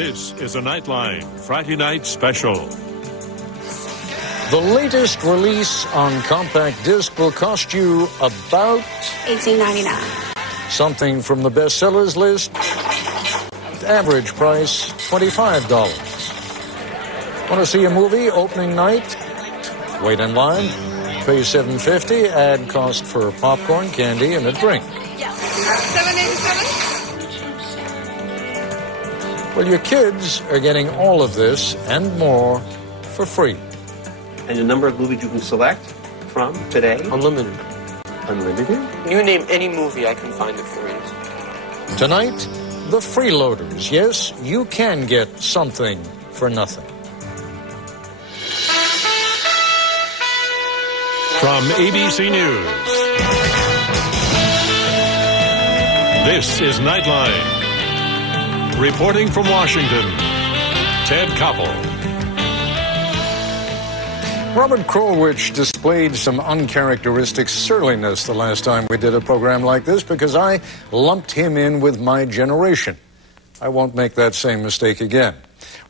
This is a Nightline Friday night special. The latest release on compact disc will cost you about $18.99. Something from the bestsellers list. Average price $25. Want to see a movie opening night? Wait in line. Pay $7.50. Add cost for popcorn, candy, and a drink. Yeah. $7.87. Well, your kids are getting all of this and more for free. And the number of movies you can select from today? Unlimited. Unlimited? You name any movie, I can find it for you. Tonight, the freeloaders. Yes, you can get something for nothing. From ABC News, this is Nightline. Reporting from Washington, Ted Koppel. Robert Krulwich displayed some uncharacteristic surliness the last time we did a program like this because I lumped him in with my generation. I won't make that same mistake again.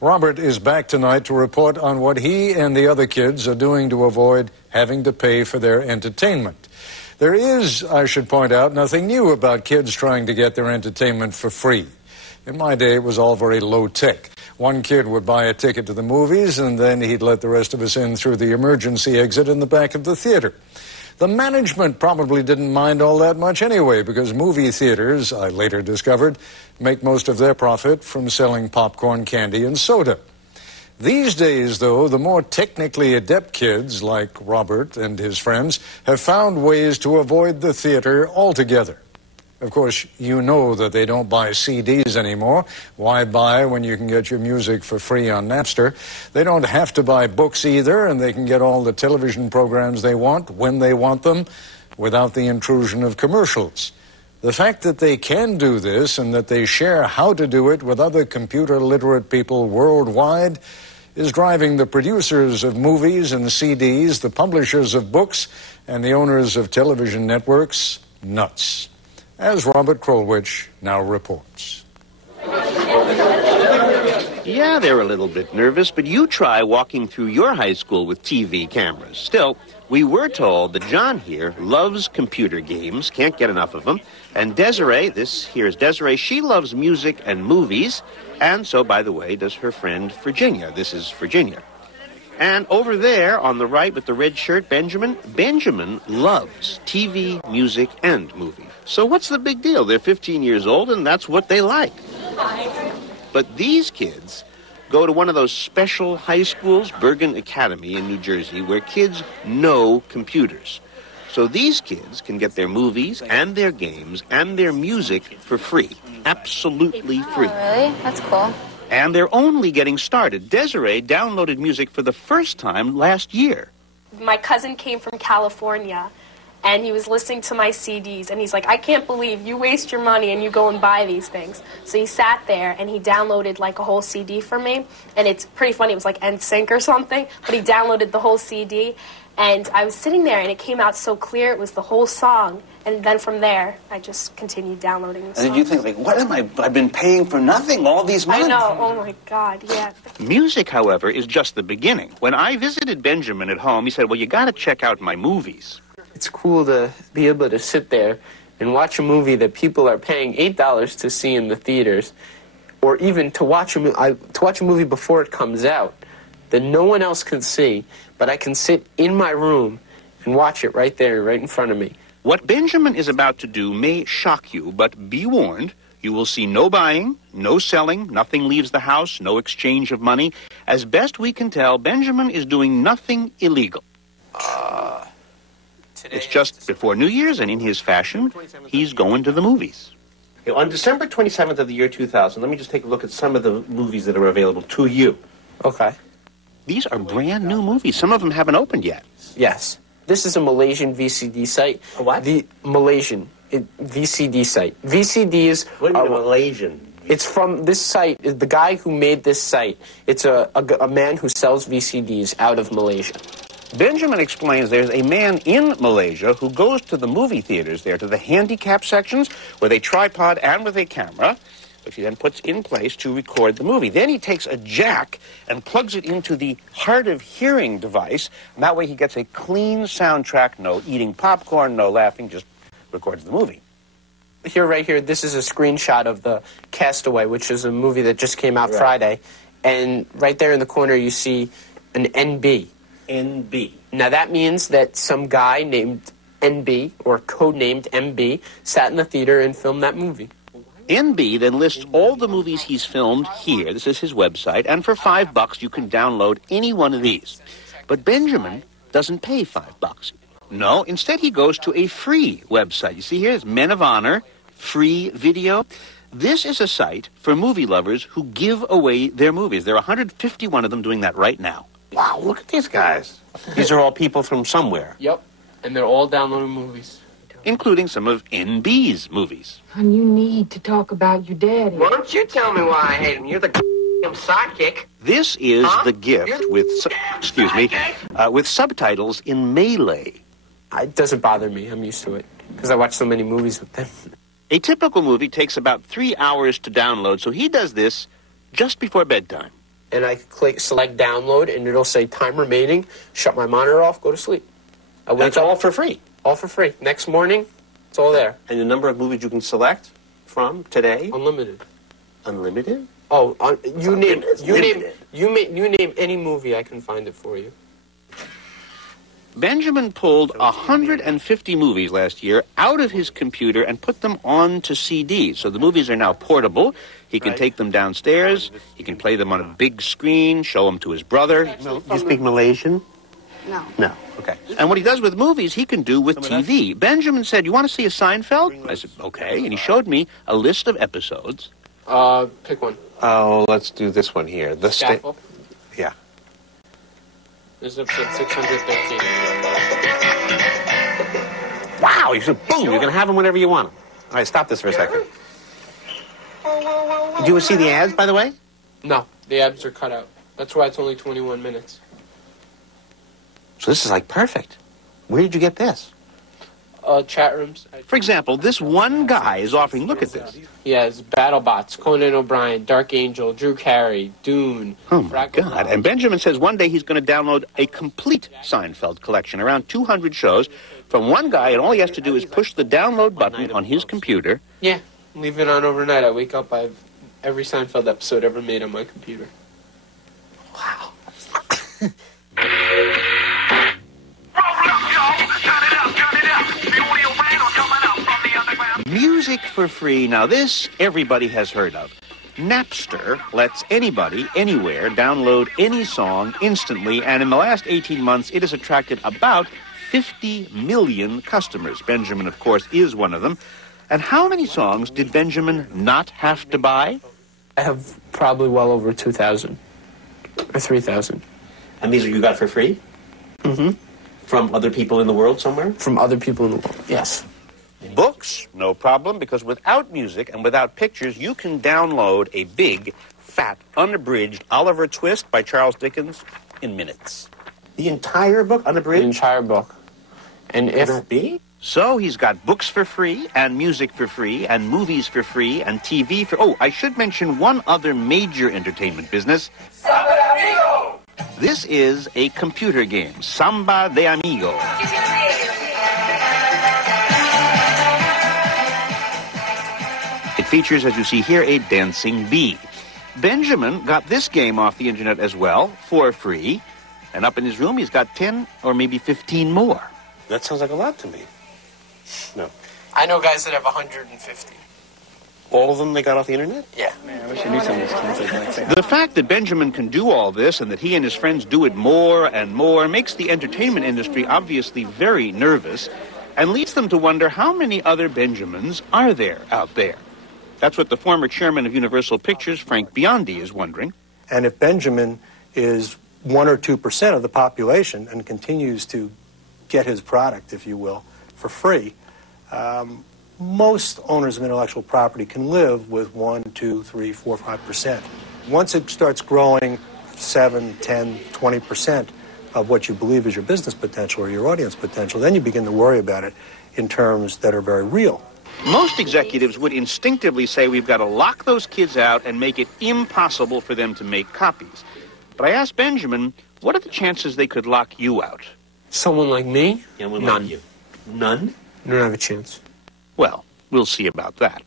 Robert is back tonight to report on what he and the other kids are doing to avoid having to pay for their entertainment. There is, I should point out, nothing new about kids trying to get their entertainment for free. In my day, it was all very low-tech. One kid would buy a ticket to the movies, and then he'd let the rest of us in through the emergency exit in the back of the theater. The management probably didn't mind all that much anyway, because movie theaters, I later discovered, make most of their profit from selling popcorn, candy, and soda. These days, though, the more technically adept kids, like Robert and his friends, have found ways to avoid the theater altogether. Of course, you know that they don't buy CDs anymore. Why buy when you can get your music for free on Napster? They don't have to buy books either, and they can get all the television programs they want when they want them without the intrusion of commercials. The fact that they can do this and that they share how to do it with other computer-literate people worldwide is driving the producers of movies and CDs, the publishers of books, and the owners of television networks nuts. As Robert Krulwich now reports. Yeah, they're a little bit nervous, but you try walking through your high school with TV cameras. Still, we were told that John here loves computer games, can't get enough of them. And Desiree, this here's Desiree, she loves music and movies. And so, by the way, does her friend Virginia. This is Virginia. And over there on the right with the red shirt, Benjamin. Benjamin loves TV, music, and movies. So what's the big deal? They're 15 years old, and that's what they like. But these kids go to one of those special high schools, Bergen Academy in New Jersey, where kids know computers. So these kids can get their movies and their games and their music for free. Absolutely free. Oh, really? That's cool. And they're only getting started. Desiree downloaded music for the first time last year. My cousin came from California, and he was listening to my CDs, and he's like, I can't believe you waste your money and you go and buy these things. So he sat there, and he downloaded, like, a whole CD for me, and it's pretty funny. It was like NSYNC or something, but he downloaded the whole CD, and I was sitting there, and it came out so clear. It was the whole song, and then from there, I just continued downloading the songs. And did you think, like, what am I've been paying for nothing all these months? I know. Oh, my God, yeah. Music, however, is just the beginning. When I visited Benjamin at home, he said, well, you got to check out my movies. It's cool to be able to sit there and watch a movie that people are paying $8 to see in the theaters, or even to watch a movie before it comes out that no one else can see, but I can sit in my room and watch it right there, right in front of me. What Benjamin is about to do may shock you, but be warned, you will see no buying, no selling, nothing leaves the house, no exchange of money. As best we can tell, Benjamin is doing nothing illegal. It's just before New Year's, and in his fashion, he's going to the movies. Okay, on December 27th of the year 2000, let me just take a look at some of the movies that are available to you. Okay. These are brand new movies. Some of them haven't opened yet. Yes. This is a Malaysian VCD site. A what? The Malaysian VCD site. VCDs What do you mean Malaysian? It's from this site. The guy who made this site, it's a man who sells VCDs out of Malaysia. Benjamin explains there's a man in Malaysia who goes to the movie theaters there, to the handicap sections, with a tripod and with a camera. which he then puts in place to record the movie. Then he takes a jack and plugs it into the hard of hearing device, and that way he gets a clean soundtrack, no eating popcorn, no laughing, just records the movie. Here, right here, this is a screenshot of the Castaway, which is a movie that just came out Friday. And right there in the corner, you see an NB. NB. Now, that means that some guy named NB, or codenamed MB, sat in the theater and filmed that movie. NB then lists all the movies he's filmed here. This is his website. And for $5, you can download any one of these. But Benjamin doesn't pay $5. No, instead he goes to a free website. You see here, it's Men of Honor, free video. This is a site for movie lovers who give away their movies. There are 151 of them doing that right now. Wow, look at these guys. These are all people from somewhere. Yep, and they're all downloading movies. Including some of NB's movies. Hon, you need to talk about your daddy. Why don't you tell me why I hate him? You're the sidekick. This is The Gift with, with subtitles in Malay. It doesn't bother me. I'm used to it because I watch so many movies with them. A typical movie takes about 3 hours to download, so he does this just before bedtime. And I select download, and it'll say time remaining, shut my monitor off, go to sleep. That's all for free? All for free. Next morning, it's all there. And the number of movies you can select from today? Unlimited. Unlimited? Oh, you name any movie, I can find it for you. Benjamin pulled 150 movies last year out of his computer and put them onto CDs. So the movies are now portable. He can take them downstairs. He can play them on a big screen, show them to his brother. No, you speak Malaysian? No. No. Okay. And what he does with movies, he can do with TV. Benjamin said, "You want to see a Seinfeld?" I said, "Okay." And he showed me a list of episodes. Pick one. Oh, let's do this one here. The Scaffold. Yeah. This is episode 613. Wow, you said boom, you can have them whenever you want them. All right, stop this for a second. Did you see the ads, by the way? No, the ads are cut out. That's why it's only 21 minutes. So this is like perfect. Where did you get this? Chat rooms. For example, this one guy is offering, look at this. He has BattleBots, Conan O'Brien, Dark Angel, Drew Carey, Dune. Oh, my God. And Benjamin says one day he's going to download a complete Seinfeld collection, around 200 shows, from one guy, and all he has to do is push the download button on his computer. Yeah, leave it on overnight. I wake up, I have every Seinfeld episode ever made on my computer. Wow. Music for free. Now this, everybody has heard of. Napster lets anybody, anywhere, download any song instantly, and in the last 18 months, it has attracted about 50 million customers. Benjamin, of course, is one of them. And how many songs did Benjamin not have to buy? I have probably well over 2,000 or 3,000. And these you got for free? Mm-hmm. From other people in the world somewhere? From other people in the world, yes. Books, no problem, because without music and without pictures, you can download a big, fat, unabridged Oliver Twist by Charles Dickens in minutes. The entire book, unabridged? The entire book. And if... Can that be? So he's got books for free, and music for free, and movies for free, and TV for... Oh, I should mention one other major entertainment business. Samba de Amigo! This is a computer game, Samba de Amigo. It features, as you see here, a dancing bee. Benjamin got this game off the internet as well, for free, and up in his room he's got 10 or maybe 15 more. That sounds like a lot to me. No. I know guys that have 150. All of them they got off the internet? Yeah. The fact that Benjamin can do all this and that he and his friends do it more and more makes the entertainment industry obviously very nervous and leads them to wonder how many other Benjamins are there out there. That's what the former chairman of Universal Pictures, Frank Biondi, is wondering. And if Benjamin is 1 or 2% of the population and continues to get his product, if you will, for free, most owners of intellectual property can live with 1, 2, 3, 4, 5%. Once it starts growing 7, 10, 20% of what you believe is your business potential or your audience potential, then you begin to worry about it in terms that are very real. Most executives would instinctively say we've got to lock those kids out and make it impossible for them to make copies. But I asked Benjamin, what are the chances they could lock you out? Someone like me? None. Like you. None? You don't have a chance. Well, we'll see about that.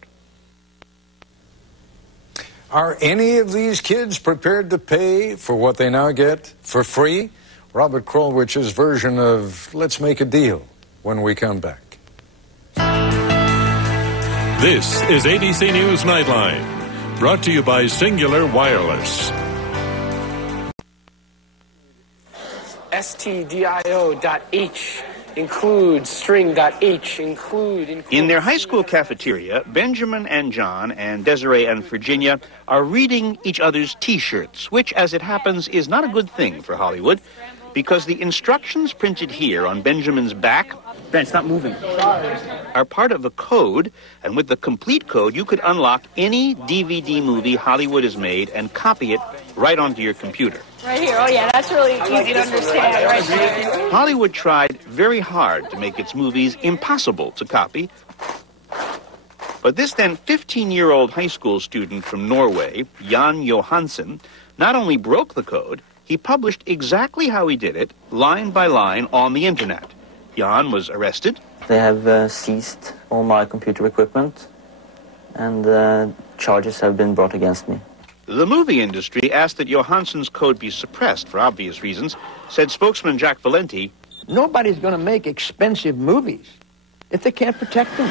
Are any of these kids prepared to pay for what they now get for free? Robert Krulwich's version of Let's Make a Deal when we come back. This is ABC News Nightline, brought to you by Singular Wireless. stdio.h include string.h include. In their high school cafeteria, Benjamin and John and Desiree and Virginia are reading each other's T-shirts, which, as it happens, is not a good thing for Hollywood, because the instructions printed here on Benjamin's back, Ben, stop moving. are part of a code, and with the complete code, you could unlock any DVD movie Hollywood has made and copy it right onto your computer. Right here. Oh, yeah, that's really easy to understand right there. Hollywood tried very hard to make its movies impossible to copy. But this then 15-year-old high school student from Norway, Jan Johansen, not only broke the code, he published exactly how he did it, line by line, on the internet. Jan was arrested. They have seized all my computer equipment, and charges have been brought against me. The movie industry asked that Johansen's code be suppressed for obvious reasons, said spokesman Jack Valenti. Nobody's going to make expensive movies if they can't protect them.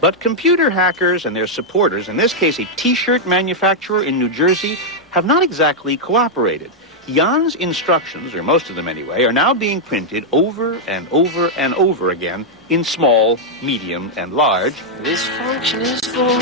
But computer hackers and their supporters, in this case a T-shirt manufacturer in New Jersey, have not exactly cooperated. Jan's instructions, or most of them anyway, are now being printed over and over and over again in small, medium, and large. This function is void.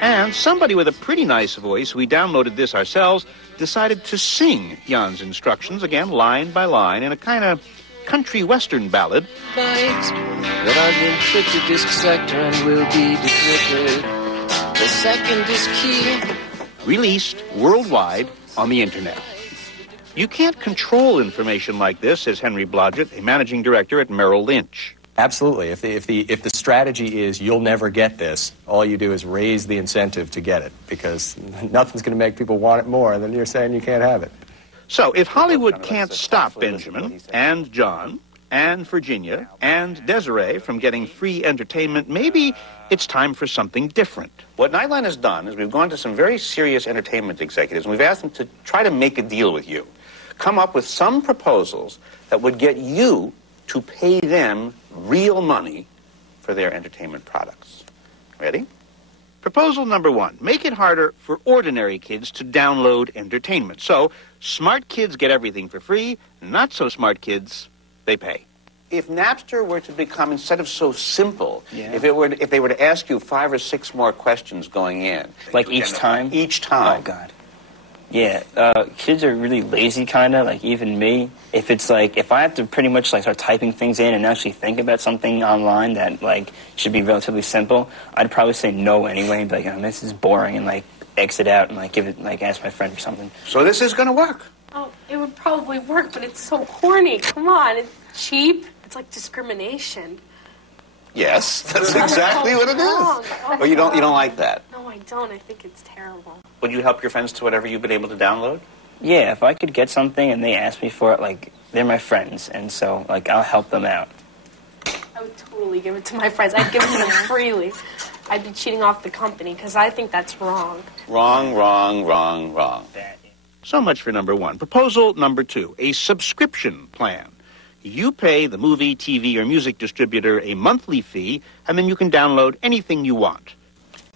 And somebody with a pretty nice voice, we downloaded this ourselves, decided to sing Jan's instructions, again, line by line, in a kind of country western ballad. That are the encrypted disk sector and will be decrypted. The second disk key. Released worldwide on the internet. You can't control information like this, says Henry Blodgett, a managing director at Merrill Lynch. Absolutely. If the strategy is you'll never get this, all you do is raise the incentive to get it, because nothing's going to make people want it more than you're saying you can't have it. So if Hollywood can't stop Benjamin and John and Virginia and Desiree from getting free entertainment, maybe it's time for something different. What Nightline has done is we've gone to some very serious entertainment executives and we've asked them to try to make a deal with you. Come up with some proposals that would get you to pay them real money for their entertainment products. Ready? Proposal number one, make it harder for ordinary kids to download entertainment. So, smart kids get everything for free, not so smart kids, they pay. If Napster were to become, instead of so simple, if they were to ask you 5 or 6 more questions going in. Like each time? Each time. Oh, God. Yeah, kids are really lazy, kind of, like even me. If it's like, if I have to pretty much like start typing things in and actually think about something online that like should be relatively simple, I'd probably say no anyway and be like, oh, this is boring, and like exit out and like give it, like ask my friend or something. So this is going to work. Oh, it would probably work, but it's so corny. Come on, it's cheap. It's like discrimination. Yes, that's exactly what it is. Oh, But you don't like that? No, I don't. I think it's terrible. Would you help your friends to whatever you've been able to download? Yeah, if I could get something and they ask me for it, like, they're my friends, and so, like, I'll help them out. I would totally give it to my friends. I'd give it to them freely. I'd be cheating off the company, because I think that's wrong. Wrong, wrong, wrong, wrong. So much for number one. Proposal number two, a subscription plan. You pay the movie, TV, or music distributor a monthly fee, and then you can download anything you want.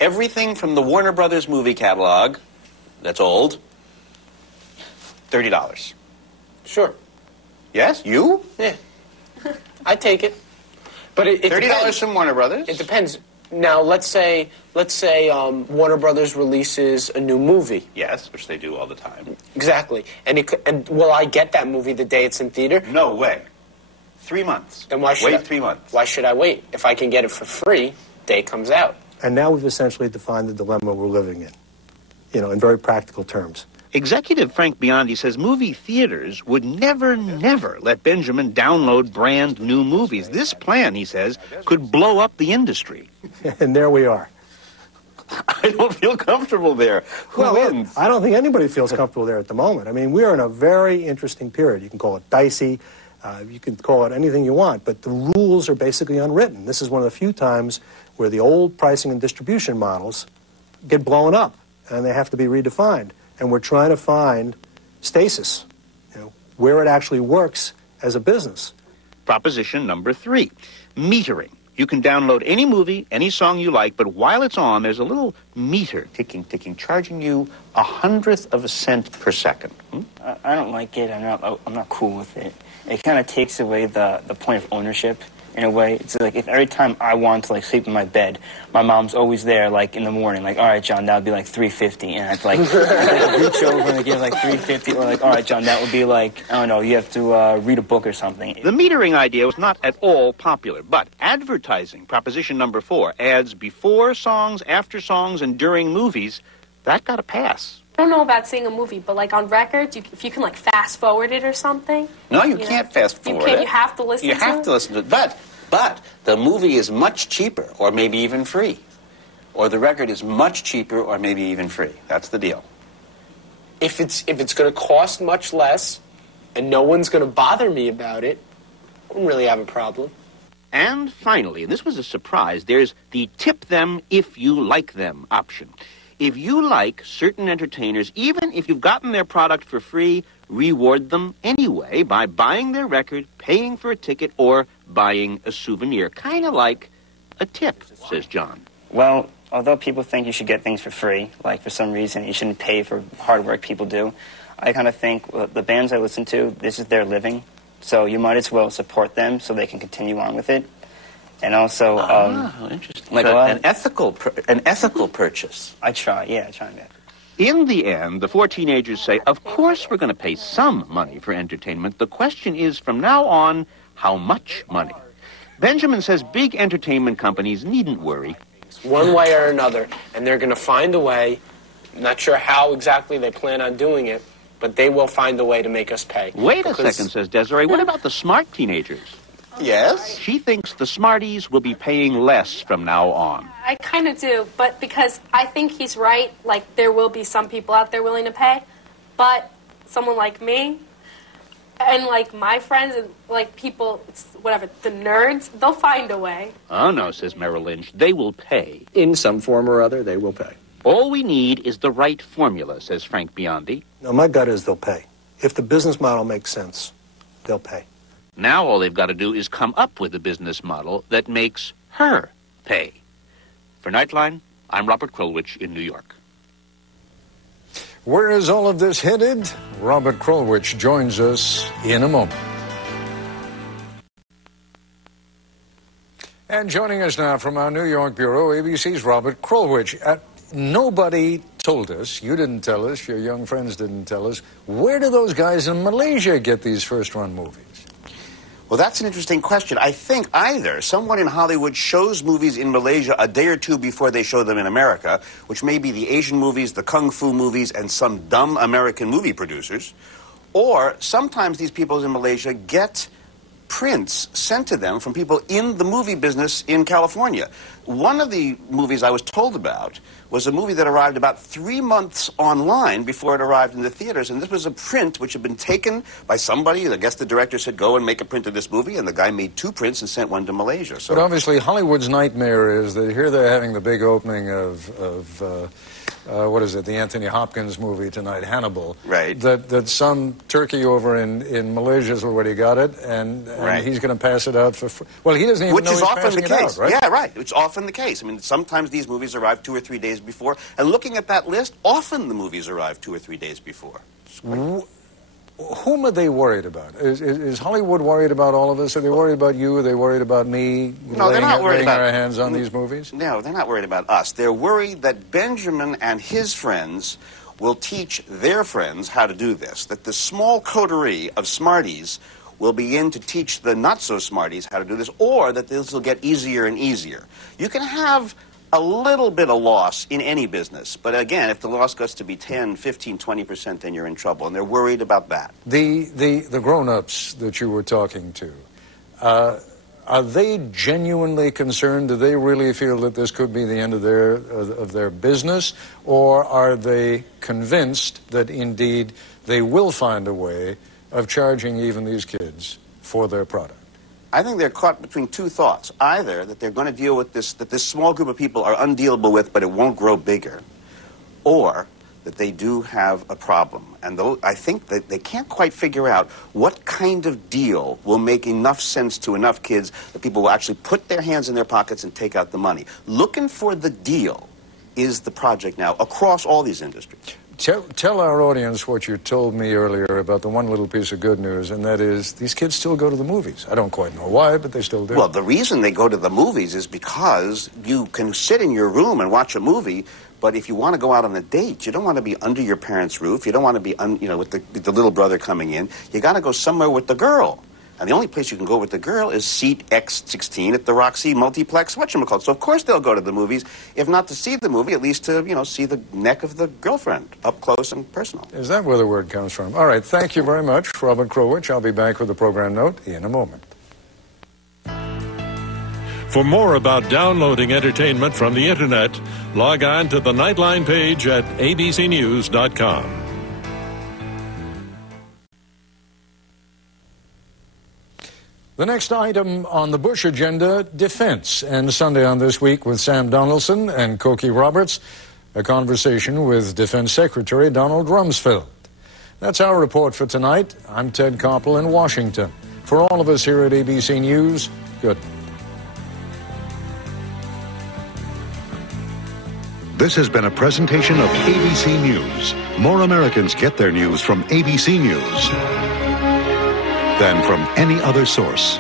Everything from the Warner Brothers movie catalog, that's old, $30. Sure. Yes, you? Yeah. I'd take it. But it $30 depends. from Warner Brothers? It depends. Now, let's say Warner Brothers releases a new movie. Yes, which they do all the time. Exactly. And will I get that movie the day it's in theater? No way. 3 months. Then why should wait 3 months? Why should I wait? If I can get it for free, day it comes out. And now we've essentially defined the dilemma we're living in, in very practical terms. Executive Frank Biondi says movie theaters would never let Benjamin download brand new movies. This plan, he says, could blow up the industry. And there we are. I don't feel comfortable there. Who wins? I don't think anybody feels comfortable there at the moment. I mean, we are in a very interesting period. You can call it dicey. You can call it anything you want, but the rules are basically unwritten. This is one of the few times where the old pricing and distribution models get blown up, and they have to be redefined. And we're trying to find stasis, where it actually works as a business. Proposition number 3, metering. You can download any movie, any song you like, but while it's on, there's a little meter ticking, charging you 1/100 of a cent per second. I don't like it. I'm not cool with it. It kind of takes away the point of ownership in a way. It's like if every time I want to sleep in my bed, my mom's always there in the morning, all right, John, that would be $3.50, and I'd reach over and give $3.50, or all right, John, that would be I don't know, you have to read a book or something. The metering idea was not at all popular, but advertising, proposition number 4, ads before songs, after songs, and during movies, that got a pass. I don't know about seeing a movie, but on records, if you can fast forward it or something. No, you can't fast forward it. You have to listen to it. You have to listen to it. But the movie is much cheaper, or maybe even free. Or the record is much cheaper, or maybe even free. That's the deal. If it's going to cost much less, and no one's going to bother me about it, I don't really have a problem. And finally, and this was a surprise, there's the tip them if you like them option. If you like certain entertainers, even if you've gotten their product for free, reward them anyway by buying their record, paying for a ticket, or buying a souvenir. Kind of like a tip, says John. Well, although people think you should get things for free, for some reason you shouldn't pay for hard work people do, I kind of think the bands I listen to, this is their living, so you might as well support them so they can continue on with it. And also, interesting. An ethical purchase. I try that. In the end, the 4 teenagers say, of course we're going to pay some money for entertainment. The question is, from now on, how much money? Benjamin says big entertainment companies needn't worry. One way or another, and they're going to find a way. I'm not sure how exactly they plan on doing it, but they will find a way to make us pay. Wait a second, says Desiree. What about the smart teenagers? Yes? She thinks the Smarties will be paying less from now on. I kind of do, but because I think he's right, there will be some people out there willing to pay, but someone like me and my friends and people, whatever, the nerds, they'll find a way. Oh no, says Merrill Lynch, they will pay. In some form or other, they will pay. All we need is the right formula, says Frank Biondi. No, my gut is they'll pay. If the business model makes sense, they'll pay. Now all they've got to do is come up with a business model that makes her pay. For Nightline, I'm Robert Krulwich in New York. Where is all of this headed? Robert Krulwich joins us in a moment. And joining us now from our New York bureau, ABC's Robert Krulwich. Nobody told us, you didn't tell us, your young friends didn't tell us, where do those guys in Malaysia get these first-run movies? Well, that's an interesting question. I think either someone in Hollywood shows movies in Malaysia a day or two before they show them in America, which may be the Asian movies, the Kung Fu movies, and some dumb American movie producers, or sometimes these people in Malaysia get prints sent to them from people in the movie business in California. One of the movies I was told about was a movie that arrived about 3 months online before it arrived in the theaters, and this was a print which had been taken by somebody. I guess the director said, go and make a print of this movie, and the guy made 2 prints and sent one to Malaysia. So, but obviously Hollywood's nightmare is that here they're having the big opening of what is it, the Anthony Hopkins movie tonight, Hannibal. Right. That some turkey over in Malaysia's already got it, and right. He's going to pass it out for free. Well, he doesn't even know he's passing it out, right? Yeah, right. It's often the case. I mean, sometimes these movies arrive 2 or 3 days before, and looking at that list, often the movies arrive 2 or 3 days before. Whom are they worried about? Is Hollywood worried about all of us? Are they worried about you? Are they worried about me? No, they're not worried about our hands on these movies? No, they're not worried about us. They're worried that Benjamin and his friends will teach their friends how to do this, that the small coterie of Smarties will begin to teach the not-so-Smarties how to do this, or that this will get easier and easier. You can have a little bit of loss in any business. But again, if the loss gets to be 10, 15, 20%, then you're in trouble, and they're worried about that. The grown-ups that you were talking to, are they genuinely concerned? Do they really feel that this could be the end of their business? Or are they convinced that indeed they will find a way of charging even these kids for their product? I think they're caught between two thoughts. Either that they're going to deal with this, that this small group of people are undealable with, but it won't grow bigger, or that they do have a problem. And I think that they can't quite figure out what kind of deal will make enough sense to enough kids that people will actually put their hands in their pockets and take out the money. Looking for the deal is the project now across all these industries. Tell our audience what you told me earlier about the one little piece of good news, and that is these kids still go to the movies. I don't quite know why, but they still do. Well, the reason they go to the movies is because you can sit in your room and watch a movie, but if you want to go out on a date, you don't want to be under your parents' roof. You don't want to be, with the little brother coming in. You got to go somewhere with the girl. And the only place you can go with the girl is seat X16 at the Roxy Multiplex, whatchamacallit. So, of course, they'll go to the movies, if not to see the movie, at least to, see the neck of the girlfriend up close and personal. Is that where the word comes from? All right, thank you very much, Robert Krulwich. I'll be back with a program note in a moment. For more about downloading entertainment from the Internet, log on to the Nightline page at abcnews.com. The next item on the Bush agenda, defense. And Sunday on This Week with Sam Donaldson and Cokie Roberts, a conversation with Defense Secretary Donald Rumsfeld. That's our report for tonight. I'm Ted Koppel in Washington. For all of us here at ABC News, good. This has been a presentation of ABC News. More Americans get their news from ABC News than from any other source.